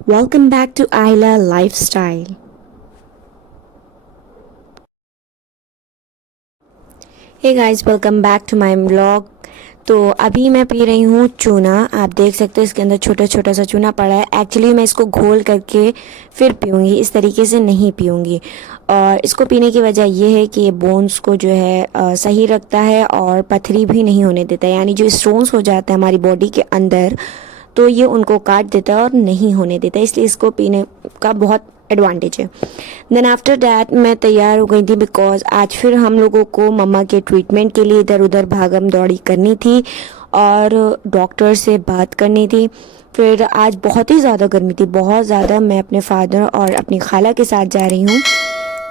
Welcome back to Ayla Lifestyle. Hey guys, welcome back to my vlog. तो अभी मैं P रही हूँ चूना। आप देख सकते हो इसके अंदर छोटा छोटा सा चूना पड़ा है। एक्चुअली मैं इसको घोल करके फिर पीऊँगी, इस तरीके से नहीं पीऊँगी। और इसको पीने की वजह ये है कि ये बोन्स को जो है सही रखता है और पथरी भी नहीं होने देता है। यानी जो स्टोन्स हो जाते हैं हमारी बॉडी के अंदर, तो ये उनको काट देता है और नहीं होने देता है। इसलिए इसको पीने का बहुत एडवांटेज है। देन आफ्टर डैट मैं तैयार हो गई थी बिकॉज आज फिर हम लोगों को मम्मा के ट्रीटमेंट के लिए इधर उधर भागम दौड़ी करनी थी और डॉक्टर से बात करनी थी। फिर आज बहुत ही ज़्यादा गर्मी थी, बहुत ज़्यादा। मैं अपने फादर और अपनी खाला के साथ जा रही हूँ।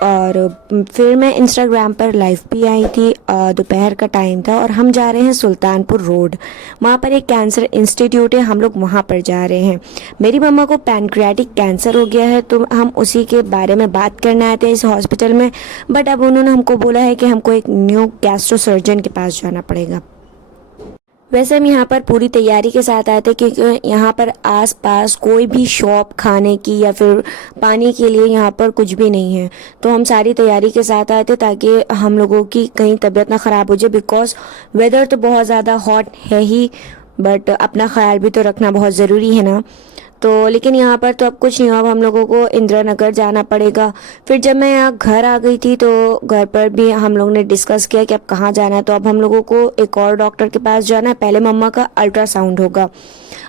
और फिर मैं इंस्टाग्राम पर लाइव भी आई थी। दोपहर का टाइम था और हम जा रहे हैं सुल्तानपुर रोड। वहाँ पर एक कैंसर इंस्टीट्यूट है, हम लोग वहाँ पर जा रहे हैं। मेरी मम्मा को पैनक्रियाटिक कैंसर हो गया है, तो हम उसी के बारे में बात करने आए थे इस हॉस्पिटल में। बट अब उन्होंने हमको बोला है कि हमको एक न्यू गैस्ट्रो सर्जन के पास जाना पड़ेगा। वैसे हम यहाँ पर पूरी तैयारी के साथ आए थे क्योंकि यहाँ पर आसपास कोई भी शॉप खाने की या फिर पानी के लिए यहाँ पर कुछ भी नहीं है। तो हम सारी तैयारी के साथ आए थे ताकि हम लोगों की कहीं तबीयत ना ख़राब हो जाए, बिकॉज वेदर तो बहुत ज़्यादा हॉट है ही, बट अपना ख्याल भी तो रखना बहुत ज़रूरी है ना। तो लेकिन यहाँ पर तो अब कुछ नहीं हुआ, अब हम लोगों को इंदिरा नगर जाना पड़ेगा। फिर जब मैं यहाँ घर आ गई थी तो घर पर भी हम लोग ने डिस्कस किया कि अब कहाँ जाना है। तो अब हम लोगों को एक और डॉक्टर के पास जाना है। पहले मम्मा का अल्ट्रासाउंड होगा।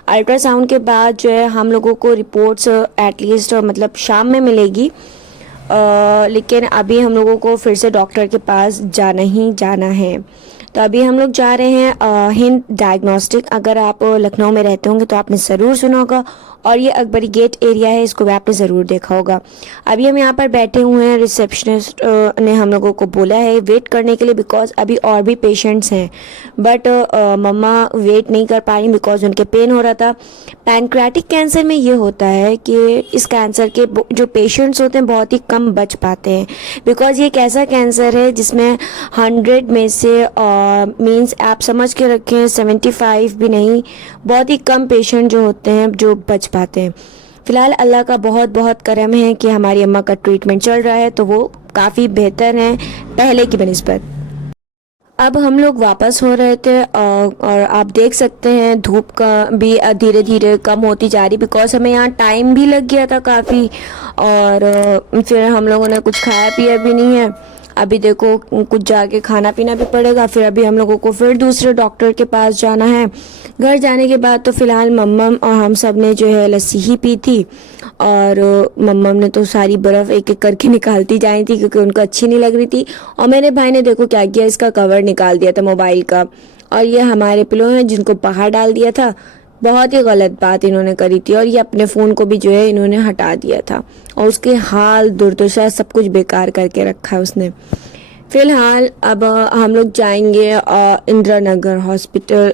अल्ट्रासाउंड के बाद जो है हम लोगों को रिपोर्ट्स एटलीस्ट मतलब शाम में मिलेगी। लेकिन अभी हम लोगों को फिर से डॉक्टर के पास जाना ही जाना है। तो अभी हम लोग जा रहे हैं हिंद डायग्नोस्टिक। अगर आप लखनऊ में रहते होंगे तो आपने ज़रूर सुना होगा, और ये अकबरी गेट एरिया है, इसको भी आपने ज़रूर देखा होगा। अभी हम यहाँ पर बैठे हुए हैं। रिसेप्शनिस्ट ने हम लोगों को बोला है वेट करने के लिए, बिकॉज अभी और भी पेशेंट्स हैं। बट मम्मा वेट नहीं कर पा रही बिकॉज उनके पेन हो रहा था। पैनक्रियाटिक कैंसर में ये होता है कि इस कैंसर के जो पेशेंट्स होते हैं बहुत ही कम बच पाते हैं, बिकॉज ये एक ऐसा कैंसर है जिसमें 100 में से मीन्स आप समझ के रखें 75 भी नहीं, बहुत ही कम पेशेंट जो होते हैं जो बच पाते हैं। फ़िलहाल अल्लाह का बहुत बहुत करम है कि हमारी अम्मा का ट्रीटमेंट चल रहा है, तो वो काफ़ी बेहतर है पहले की बनिस्बत। अब हम लोग वापस हो रहे थे और आप देख सकते हैं धूप का भी धीरे धीरे कम होती जा रही, बिकॉज हमें यहाँ टाइम भी लग गया था काफ़ी। और फिर हम लोगों ने कुछ खाया पिया भी नहीं है। अभी देखो कुछ जाके खाना पीना भी पड़ेगा। फिर अभी हम लोगों को फिर दूसरे डॉक्टर के पास जाना है। घर जाने के बाद तो फ़िलहाल मम्मम और हम सब ने जो है लस्सी ही पी थी। और मम्मम ने तो सारी बर्फ़ एक एक करके निकालती जाई थी क्योंकि उनको अच्छी नहीं लग रही थी। और मेरे भाई ने देखो क्या किया, इसका कवर निकाल दिया था मोबाइल का। और ये हमारे पिलो हैं जिनको बाहर डाल दिया था। बहुत ही गलत बात इन्होंने करी थी। और ये अपने फ़ोन को भी जो है इन्होंने हटा दिया था, और उसके हाल दुर्दशा सब कुछ बेकार करके रखा है उसने। फ़िलहाल अब हम लोग जाएंगे इंदिरा नगर हॉस्पिटल।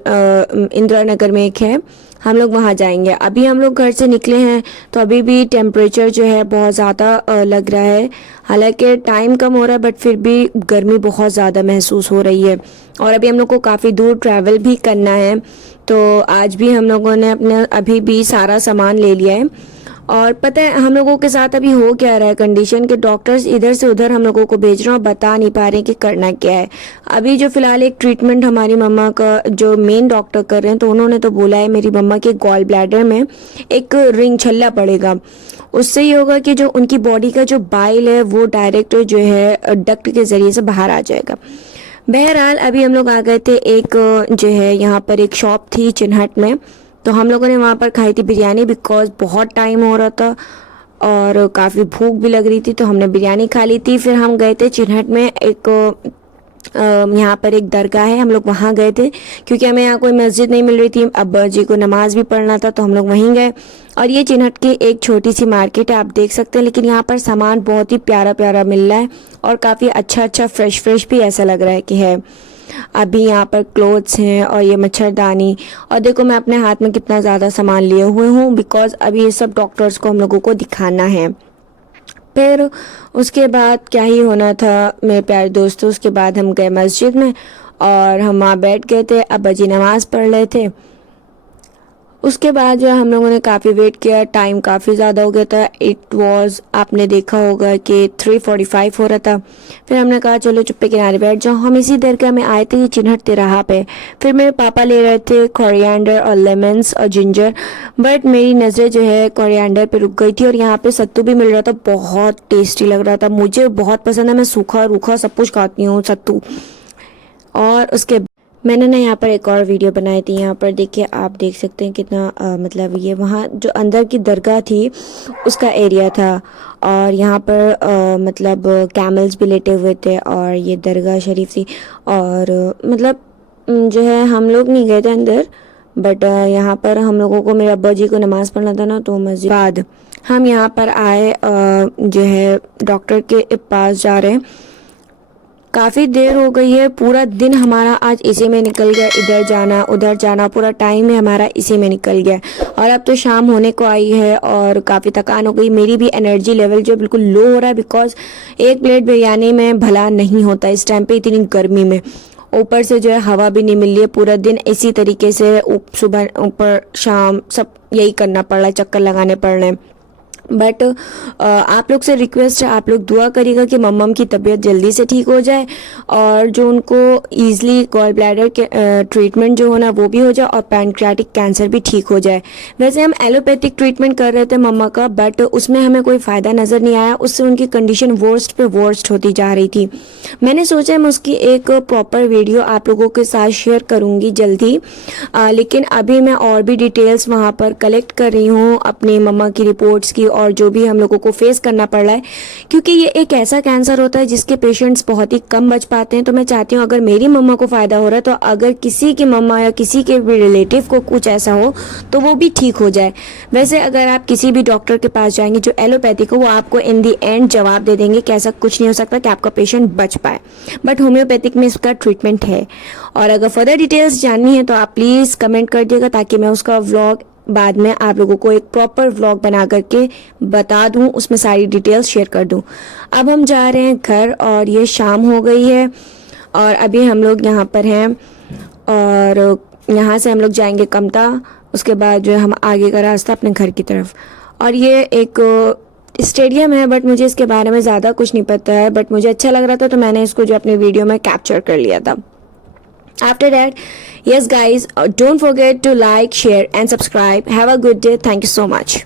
इंदिरा नगर में एक है, हम लोग वहाँ जाएंगे। अभी हम लोग घर से निकले हैं तो अभी भी टेम्परेचर जो है बहुत ज़्यादा लग रहा है। हालांकि टाइम कम हो रहा है बट फिर भी गर्मी बहुत ज़्यादा महसूस हो रही है। और अभी हम लोग को काफ़ी दूर ट्रैवल भी करना है, तो आज भी हम लोगों ने अपने अभी भी सारा सामान ले लिया है। और पता है हम लोगों के साथ अभी हो क्या रहा है कंडीशन के, डॉक्टर्स इधर से उधर हम लोगों को भेज रहे हैं और बता नहीं पा रहे हैं कि करना क्या है। अभी जो फ़िलहाल एक ट्रीटमेंट हमारी मम्मा का जो मेन डॉक्टर कर रहे हैं, तो उन्होंने तो बोला है मेरी मम्मा के गॉल ब्लैडर में एक रिंग छल्ला पड़ेगा। उससे ये होगा कि जो उनकी बॉडी का जो बाइल है वो डायरेक्ट जो है डक्ट के ज़रिए से बाहर आ जाएगा। बहरहाल अभी हम लोग आ गए थे एक जो है यहाँ पर एक शॉप थी चिन्हट में, तो हम लोगों ने वहाँ पर खाई थी बिरयानी, बिकॉज बहुत टाइम हो रहा था और काफ़ी भूख भी लग रही थी, तो हमने बिरयानी खा ली थी। फिर हम गए थे चिन्हट में एक यहाँ पर एक दरगाह है, हम लोग वहाँ गए थे क्योंकि हमें यहाँ कोई मस्जिद नहीं मिल रही थी। अब्बा जी को नमाज भी पढ़ना था तो हम लोग वहीं गए। और ये चिन्हट की एक छोटी सी मार्केट है, आप देख सकते हैं, लेकिन यहाँ पर सामान बहुत ही प्यारा प्यारा मिल रहा है और काफ़ी अच्छा अच्छा फ्रेश फ्रेश भी ऐसा लग रहा है कि है। अभी यहाँ पर क्लोथ्स हैं और ये मच्छरदानी, और देखो मैं अपने हाथ में कितना ज़्यादा सामान लिए हुए हूँ, बिकॉज अभी ये सब डॉक्टर्स को हम लोगों को दिखाना है। फिर उसके बाद क्या ही होना था मेरे प्यारे दोस्तों, उसके बाद हम गए मस्जिद में और हम वहाँ बैठ गए थे। अब्बा जी नमाज़ पढ़ रहे थे उसके बाद जो है हम लोगों ने काफ़ी वेट किया, टाइम काफ़ी ज़्यादा हो गया था। इट वाज, आपने देखा होगा कि 3:45 हो रहा था। फिर हमने कहा चलो चुप्पे किनारे बैठ जाओ। हम इसी दरगाह में आए थे, ये चिन्हट तिराहा पे। फिर मेरे पापा ले रहे थे कोरिएंडर और लेमन्स और जिंजर, बट मेरी नज़र जो है कोरिएंडर पे रुक गई थी। और यहाँ पे सत्तू भी मिल रहा था, बहुत टेस्टी लग रहा था, मुझे बहुत पसंद है, मैं सूखा रूखा सब कुछ खाती हूँ सत्तू। और उसके मैंने ना यहाँ पर एक और वीडियो बनाई थी। यहाँ पर देखिए, आप देख सकते हैं कितना मतलब ये वहाँ जो अंदर की दरगाह थी उसका एरिया था। और यहाँ पर मतलब कैमल्स भी लेटे हुए थे और ये दरगाह शरीफ थी। और मतलब जो है हम लोग नहीं गए थे अंदर, बट यहाँ पर हम लोगों को, मेरे अब्बा जी को नमाज़ पढ़ना था ना, तो मस्जिद बाद हम यहाँ पर आए। जो है डॉक्टर के पास जा रहे हैं, काफ़ी देर हो गई है, पूरा दिन हमारा आज इसी में निकल गया, इधर जाना उधर जाना, पूरा टाइम है हमारा इसी में निकल गया। और अब तो शाम होने को आई है और काफ़ी थकान हो गई, मेरी भी एनर्जी लेवल जो बिल्कुल लो हो रहा है, बिकॉज एक प्लेट बिरयानी में भला नहीं होता इस टाइम पे इतनी गर्मी में। ऊपर से जो है हवा भी नहीं मिल रही है, पूरा दिन इसी तरीके से सुबह ऊपर शाम सब यही करना पड़ रहा है, चक्कर लगाने पड़ रहे हैं। बट आप लोग से रिक्वेस्ट है, आप लोग दुआ करिएगा कि मम्मम की तबीयत जल्दी से ठीक हो जाए और जो उनको ईज़िली गॉल ब्लैडर के ट्रीटमेंट जो होना वो भी हो जाए और पैनक्रियाटिक कैंसर भी ठीक हो जाए। वैसे हम एलोपैथिक ट्रीटमेंट कर रहे थे मम्मा का, बट उसमें हमें कोई फ़ायदा नज़र नहीं आया, उससे उनकी कंडीशन वर्स्ट पे वर्स्ट होती जा रही थी। मैंने सोचा मैं उसकी एक प्रॉपर वीडियो आप लोगों के साथ शेयर करूँगी जल्दी, लेकिन अभी मैं और भी डिटेल्स वहाँ पर कलेक्ट कर रही हूँ अपनी मम्मा की रिपोर्ट्स की और जो भी हम लोगों को फेस करना पड़ रहा है, क्योंकि ये एक ऐसा कैंसर होता है जिसके पेशेंट्स बहुत ही कम बच पाते हैं। तो मैं चाहती हूँ अगर मेरी मम्मा को फ़ायदा हो रहा है तो अगर किसी की मम्मा या किसी के भी रिलेटिव को कुछ ऐसा हो तो वो भी ठीक हो जाए। वैसे अगर आप किसी भी डॉक्टर के पास जाएंगे जो एलोपैथिक हो, वो आपको इन दी एंड जवाब दे देंगे कि ऐसा कुछ नहीं हो सकता कि आपका पेशेंट बच पाए, बट होम्योपैथिक में इसका ट्रीटमेंट है। और अगर फर्दर डिटेल्स जाननी है तो आप प्लीज़ कमेंट कर दिएगा ताकि मैं उसका व्लॉग बाद में आप लोगों को एक प्रॉपर व्लॉग बना करके बता दूं, उसमें सारी डिटेल्स शेयर कर दूं। अब हम जा रहे हैं घर और ये शाम हो गई है और अभी हम लोग यहाँ पर हैं और यहाँ से हम लोग जाएंगे कमता, उसके बाद जो है हम आगे का रास्ता अपने घर की तरफ। और ये एक स्टेडियम है, बट मुझे इसके बारे में ज़्यादा कुछ नहीं पता है, बट मुझे अच्छा लग रहा था तो मैंने इसको जो अपनी वीडियो में कैप्चर कर लिया था। After that, yes guys, don't forget to like, share and subscribe. Have a good day. Thank you so much.